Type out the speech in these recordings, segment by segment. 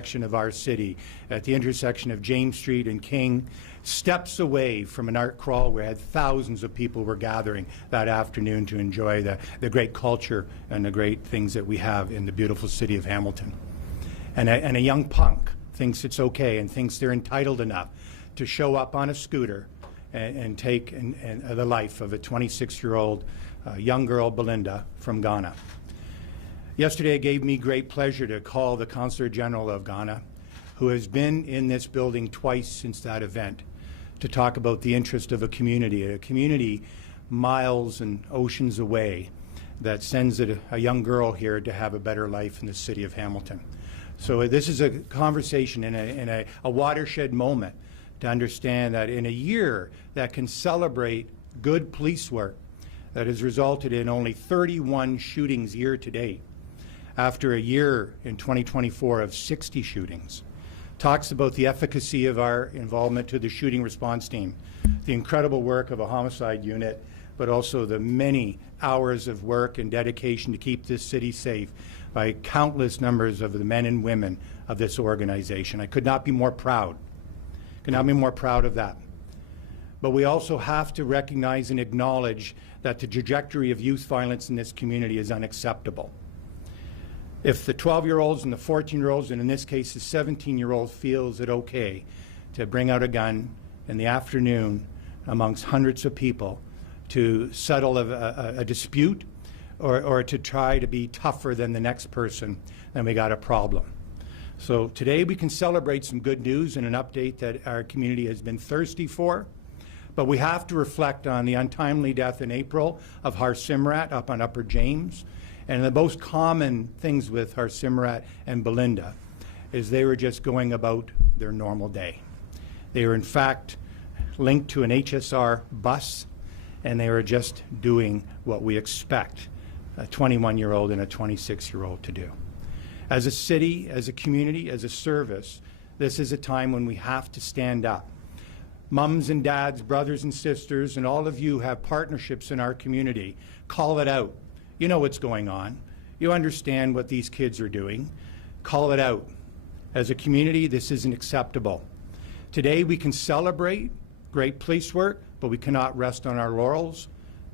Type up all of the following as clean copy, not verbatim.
section of our city, at the intersection of James Street and King, steps away from an art crawl where thousands of people were gathering that afternoon to enjoy the great culture and the great things that we have in the beautiful city of Hamilton. And a young punk thinks it's okay and thinks they're entitled enough to show up on a scooter and take the life of a 26-year-old young girl, Belinda, from Ghana. Yesterday, it gave me great pleasure to call the Consul General of Ghana, who has been in this building twice since that event, to talk about the interest of a community miles and oceans away that sends a young girl here to have a better life in the city of Hamilton. So this is a conversation in a watershed moment to understand that in a year that can celebrate good police work that has resulted in only 31 shootings year to date, after a year in 2024 of 60 shootings, talks about the efficacy of our involvement to the shooting response team, the incredible work of a homicide unit, but also the many hours of work and dedication to keep this city safe by countless numbers of the men and women of this organization. I could not be more proud. Could not be more proud of that. But we also have to recognize and acknowledge that the trajectory of youth violence in this community is unacceptable. If the 12-year-olds and the 14-year-olds, and in this case the 17-year-old, feels it okay to bring out a gun in the afternoon amongst hundreds of people to settle a dispute or to try to be tougher than the next person, then we got a problem. So today we can celebrate some good news and an update that our community has been thirsty for, but we have to reflect on the untimely death in April of Har Simrat up on Upper James. And the most common things with Har Simrat and Belinda is they were just going about their normal day. They were in fact linked to an HSR bus, and they were just doing what we expect a 21-year-old and a 26-year-old to do. As a city, as a community, as a service, this is a time when we have to stand up. Mums and dads, brothers and sisters, and all of you have partnerships in our community. Call it out. You know what's going on. You understand what these kids are doing. Call it out. As a community, this isn't acceptable. Today, we can celebrate great police work, but we cannot rest on our laurels.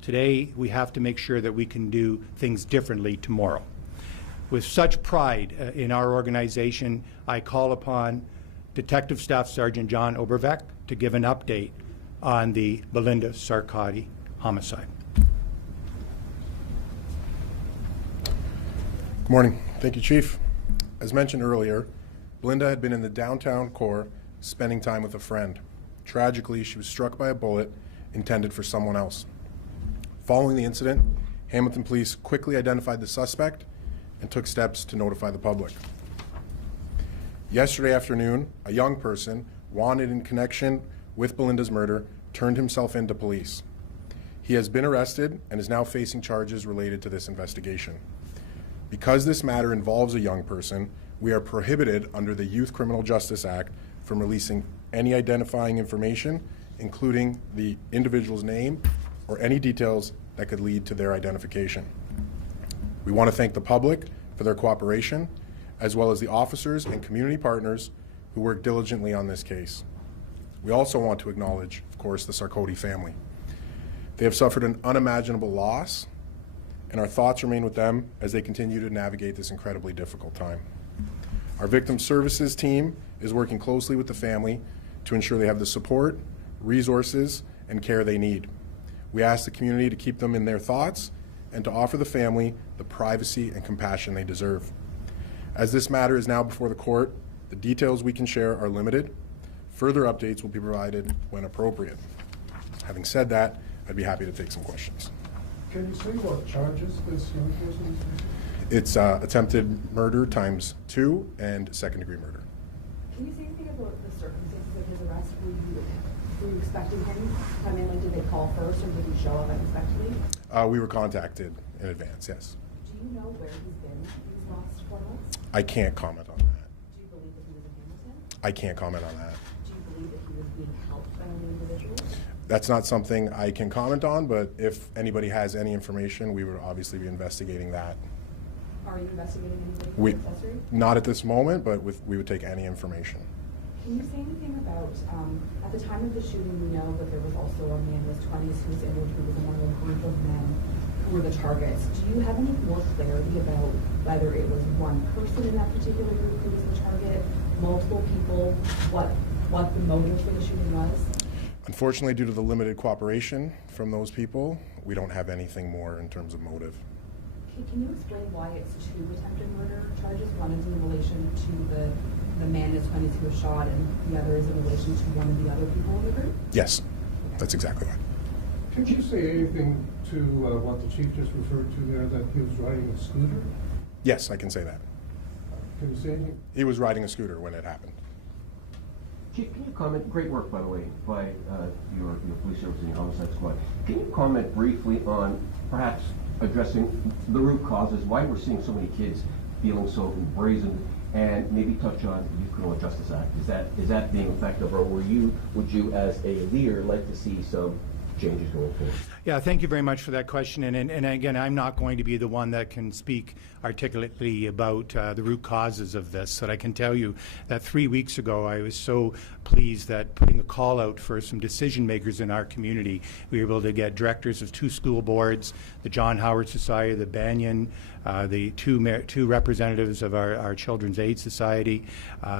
Today, we have to make sure that we can do things differently tomorrow. With such pride in our organization, I call upon Detective Staff Sergeant John Obervec to give an update on the Belinda Sarkodie homicide. Good morning. Thank you, Chief. As mentioned earlier, Belinda had been in the downtown core spending time with a friend. Tragically, she was struck by a bullet intended for someone else. Following the incident, Hamilton Police quickly identified the suspect and took steps to notify the public. Yesterday afternoon, a young person wanted in connection with Belinda's murder turned himself in to police. He has been arrested and is now facing charges related to this investigation. Because this matter involves a young person, we are prohibited under the Youth Criminal Justice Act from releasing any identifying information, including the individual's name or any details that could lead to their identification. We want to thank the public for their cooperation, as well as the officers and community partners who worked diligently on this case. We also want to acknowledge, of course, the Sarkodie family. They have suffered an unimaginable loss, and our thoughts remain with them as they continue to navigate this incredibly difficult time. Our victim services team is working closely with the family to ensure they have the support, resources, and care they need. We ask the community to keep them in their thoughts and to offer the family the privacy and compassion they deserve. As this matter is now before the court, the details we can share are limited. Further updates will be provided when appropriate. Having said that, I'd be happy to take some questions. Can you say what charges this young person is facing? It's attempted murder ×2 and second-degree murder. Can you say anything about the circumstances of his arrest? Were you expecting him to come in? Like, did they call first, or did he show up unexpectedly? We were contacted in advance, yes. Do you know where he's been these last 4 months? I can't comment on that. Do you believe that he was in Hamilton? I can't comment on that. Do you believe that he was being helped by any individuals? That's not something I can comment on, but if anybody has any information, we would obviously be investigating that. Are you investigating anybody for We, accessory? not at this moment, but we would take any information. Can you say anything about, at the time of the shooting, we know that there was also a man in his 20s who was injured, who was among a group of men who were the targets. Do you have any more clarity about whether it was one person in that particular group who was the target, multiple people, what the motive for the shooting was? Unfortunately, due to the limited cooperation from those people, we don't have anything more in terms of motive. Can you explain why it's 2 attempted murder charges? One is in relation to the man in his 20s who was shot, and the other is in relation to one of the other people in the group? Yes, that's exactly right. Could you say anything to what the chief just referred to there, that he was riding a scooter? Yes, I can say that. Can you say anything? He was riding a scooter when it happened. Chief, can you comment, great work, by the way, by your police service and your homicide squad. Can you comment briefly on perhaps addressing the root causes, why we're seeing so many kids feeling so brazen, and maybe touch on the Criminal Justice Act? Is that being effective, or would you as a leader like to see some changes going forward? Yeah, thank you very much for that question. And again, I'm not going to be the one that can speak articulately about the root causes of this. But I can tell you that 3 weeks ago, I was so pleased that putting a call out for some decision makers in our community, we were able to get directors of 2 school boards, the John Howard Society, the Banyan, the two representatives of our Children's Aid Society,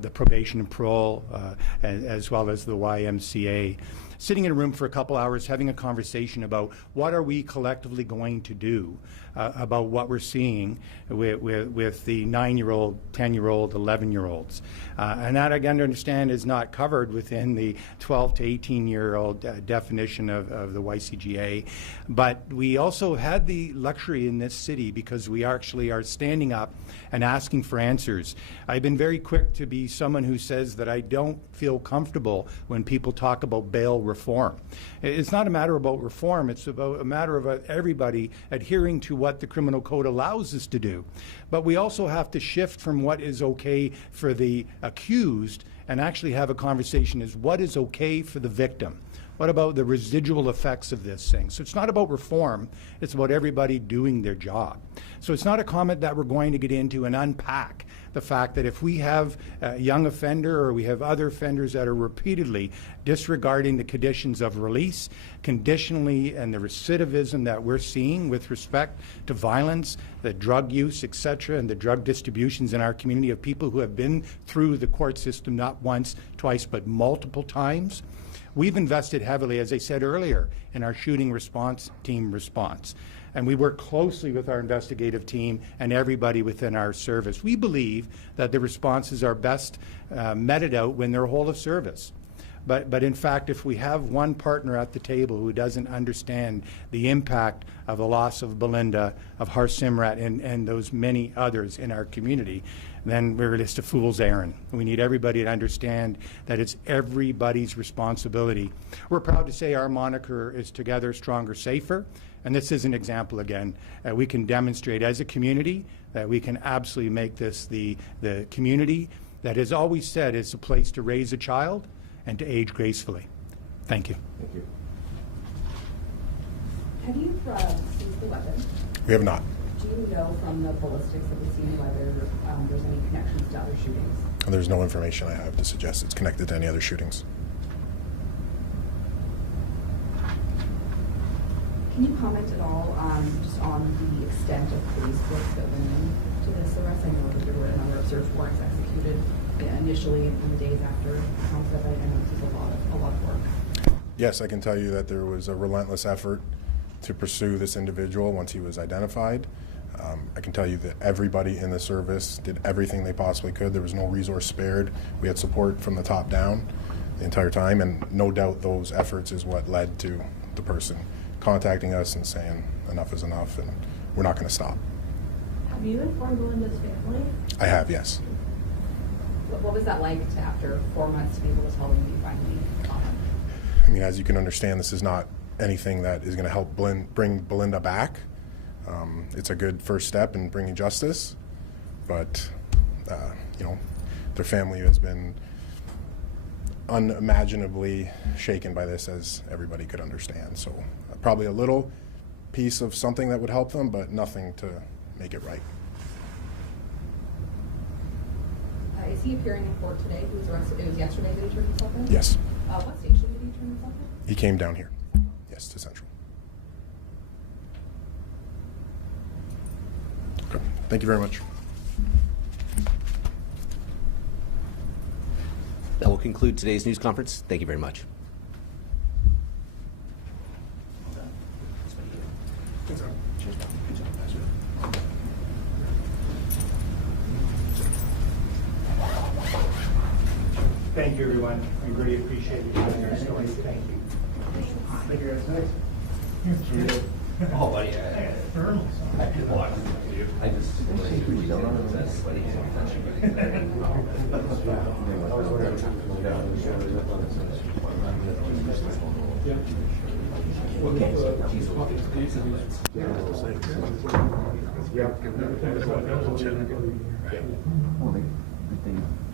the Probation and Parole, as well as the YMCA. Sitting in a room for a couple hours having a conversation about what are we collectively going to do about what we're seeing with the 9-year-old, 10-year-old, 11-year-olds. And that, again, to understand, is not covered within the 12 to 18-year-old definition of the YCGA. But we also had the luxury in this city because we actually are standing up and asking for answers. I've been very quick to be someone who says that I don't feel comfortable when people talk about bail reform. It's not a matter about reform, it's about a matter of everybody adhering to what the criminal code allows us to do. But we also have to shift from what is okay for the accused and actually have a conversation is what is okay for the victim. What about the residual effects of this thing? So it's not about reform, it's about everybody doing their job. So it's not a comment that we're going to get into and unpack the fact that if we have a young offender or we have other offenders that are repeatedly disregarding the conditions of release, conditionally, and the recidivism that we're seeing with respect to violence, the drug use, etc., and the drug distributions in our community of people who have been through the court system not once, twice, but multiple times. We've invested heavily, as I said earlier, in our shooting response team response. And we work closely with our investigative team and everybody within our service. We believe that the responses are best meted out when they're whole of service. But in fact, if we have one partner at the table who doesn't understand the impact of the loss of Belinda, of Har Simrat, and those many others in our community, then we're just a fool's errand. We need everybody to understand that it's everybody's responsibility. We're proud to say our moniker is Together, Stronger, Safer, and this is an example again. We can demonstrate as a community that we can absolutely make this the community that has always said it's a place to raise a child and to age gracefully. Thank you. Thank you. Have you seized the weapon? We have not. Do you know from the ballistics of the scene whether there's any connections to other shootings? There's no information I have to suggest it's connected to any other shootings. Can you comment at all just on the extent of police work that went into this arrest? I know that there were a number of search warrants executed initially in the days after the homicide. I know this is a lot of work. Yes, I can tell you that there was a relentless effort to pursue this individual once he was identified. I can tell you that everybody in the service did everything they possibly could. There was no resource spared. We had support from the top down the entire time, and no doubt those efforts is what led to the person contacting us and saying enough is enough and we're not going to stop. Have you informed Belinda's family? I have, yes. What was that like to, after 4 months, to be able to tell them you finally caught him? I mean, as you can understand, this is not anything that is going to help bring Belinda back. It's a good first step in bringing justice, but you know, their family has been unimaginably shaken by this, as everybody could understand. So probably a little piece of something that would help them, but nothing to make it right. he appearing in court today? He was arrested. It was yesterday that he turned himself in? Yes. What station did he turn himself in? He came down here. Yes, to Central. Okay. Thank you very much. That will conclude today's news conference. Thank you very much. Thank you, everyone. We really appreciate you telling your story. Thank you. Thank you, guys. Oh, buddy, I could walk. I just.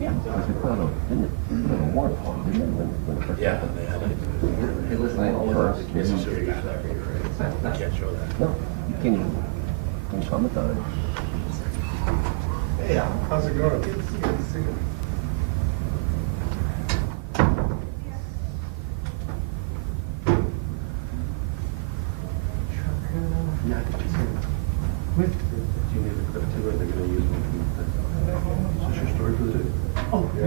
Yeah, like they put out a warrant for him, didn't they, when it first happened? Hey, listen, I first. Can't show that. No, you can't even comment on it. Hey, how's it going? Good to see you. Do you need a clip too, or they're gonna use one? Is this your story for the day? Oh, yeah.